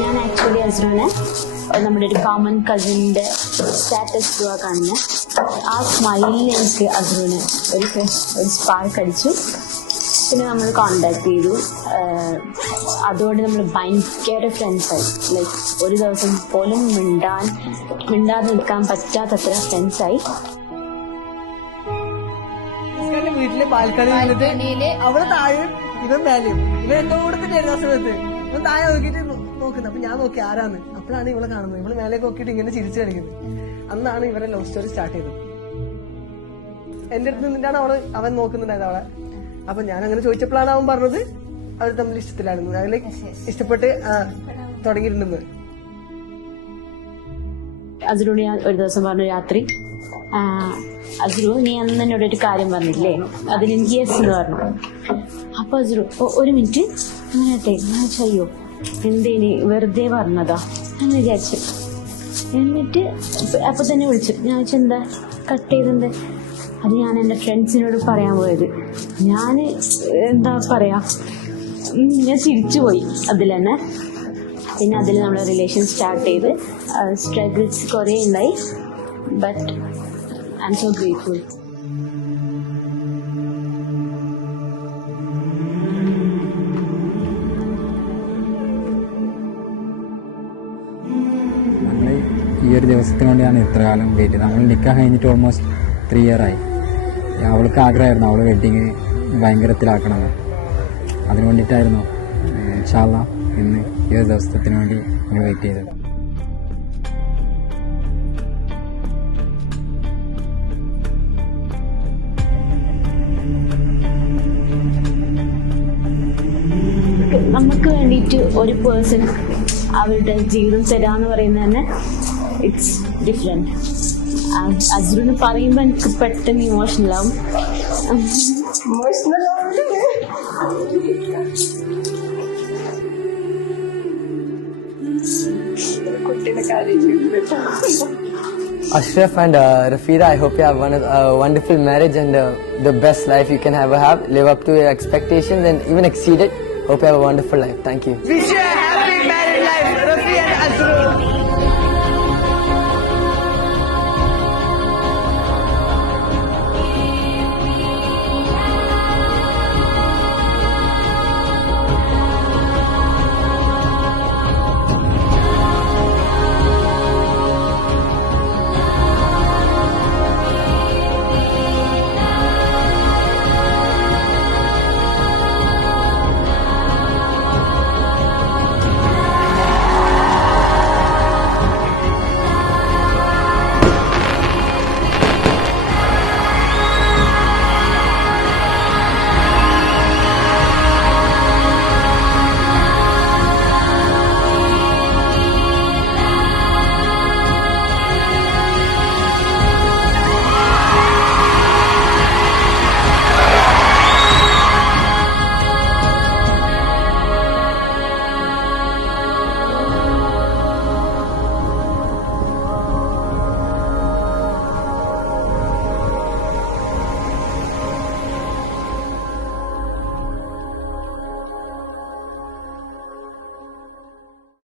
ഞാൻ ആക്ച്വലി അസ്രുവിനെ നമ്മുടെ ഒരു കോമൺ കസിൻ്റെ സ്റ്റാറ്റസ് ത്രൂ കാണുന്നത്. ആ സ്മൈലിൽ എനിക്ക് അസ്രുവിന് ഒരു സ്പാർക്ക് അടിച്ചു. പിന്നെ നമ്മൾ കോണ്ടാക്ട് ചെയ്തു. അതുകൊണ്ട് നമ്മൾ ഭയങ്കര ഫ്രണ്ട്സായി. ലൈക്ക് ഒരു ദിവസം പോലും മിണ്ടാതെ നിൽക്കാൻ പറ്റാത്തത്ര ഫ്രണ്ട്സായി. വീട്ടിലെ ബാൽക്കണിയില് അവള് താഴെ ഇവൻ മേലെയും ഇവൻ എന്റെ കൂടെ തന്നെ ആയിരുന്നു ആ സമയത്ത്. ഇവൻ താഴെ നോക്കിയിട്ട് നോക്കുന്നത്. അപ്പൊ ഞാൻ നോക്കി ആരാന്ന്. അപ്പോഴാണ് ഇവളെ കാണുന്നത്. ഇവള് മേലേക്ക് നോക്കിയിട്ട് ഇങ്ങനെ ചിരിച്ചു കളിക്കുന്നത്. അന്നാണ് ഇവരെ ലവ് സ്റ്റോറി സ്റ്റാർട്ട് ചെയ്തത്. എന്റെ അടുത്ത് നിന്നിട്ടാണ് അവൻ നോക്കുന്നുണ്ടായത് അവളെ. അപ്പൊ ഞാൻ അങ്ങനെ ചോദിച്ചപ്പോഴാണ് അവൻ പറഞ്ഞത് അവർ തമ്മിൽ ഇഷ്ടത്തിലായിരുന്നു. അതിൽ ഇഷ്ടപ്പെട്ട് തുടങ്ങിയിട്ടുണ്ടെന്ന്. അസ്രുവിനോട് ഞാൻ ഒരു ദിവസം പറഞ്ഞു രാത്രി, അസ്രു നീ അന്ന് എന്നോട് ഒരു കാര്യം പറഞ്ഞില്ലേ, അതിലെനിക്ക് യെസ് എന്ന് പറഞ്ഞു. അപ്പൊ അസ്രു ഒരു മിനിറ്റ് അങ്ങനെട്ടെ, ഞാൻ ചെയ്യോ എന്തേനി വെറുതെ പറഞ്ഞതാ എന്ന് വിചാരിച്ചു. എന്നിട്ട് അപ്പൊ തന്നെ വിളിച്ചു. ഞാൻ വെച്ചാൽ എന്താ കട്ട് ചെയ്തെന്ത്? അത് ഞാൻ എൻ്റെ ഫ്രണ്ട്സിനോട് പറയാൻ പോയത്. ഞാൻ എന്താ പറയാ, ഞാൻ ചിരിച്ചുപോയി അതിൽ തന്നെ. പിന്നെ അതിൽ നമ്മുടെ റിലേഷൻ സ്റ്റാർട്ട് ചെയ്ത് സ്ട്രഗിൾസ് കുറേ ഉണ്ടായി. But I M so grateful. നമ്മൾ ഈ ഒരു ദിവസത്തിന് വേണ്ടിയാണ് ഇത്ര കാലം വെയിറ്റ് ചെയ്തത്. നമ്മൾ നിൽക്കാൻ കഴിഞ്ഞിട്ട് ഓൾമോസ്റ്റ് 3 year ആയി. അവൾക്ക് ആഗ്രഹമായിരുന്നു അവൾ വെഡിങ് ഭയങ്കരത്തിലാക്കണമെന്ന്. അതിന് വേണ്ടിയിട്ടായിരുന്നു ഇൻഷാ അല്ലാഹ് ഇന്ന് ഈ ഒരു ദിവസത്തിന് വേണ്ടി നമ്മൾ വെയിറ്റ് ചെയ്തത്. നമുക്ക് വേണ്ടിയിട്ട് ഒരു പേഴ്സൺ അവരുടെ ജീവിതം തരാന്ന് പറയുന്നത് തന്നെ ഇറ്റ്സ് ഡിഫറെന്റ്. അസ്രുവിന് പറയുമ്പോൾ എനിക്ക് പെട്ടെന്ന് ഇമോഷണൽ ആവും. Ashraf and Rafeeda, I hope you have a wonderful marriage and the best life you can ever have. Live up to your expectations and even exceed it. Hope you have a wonderful life. Thank you.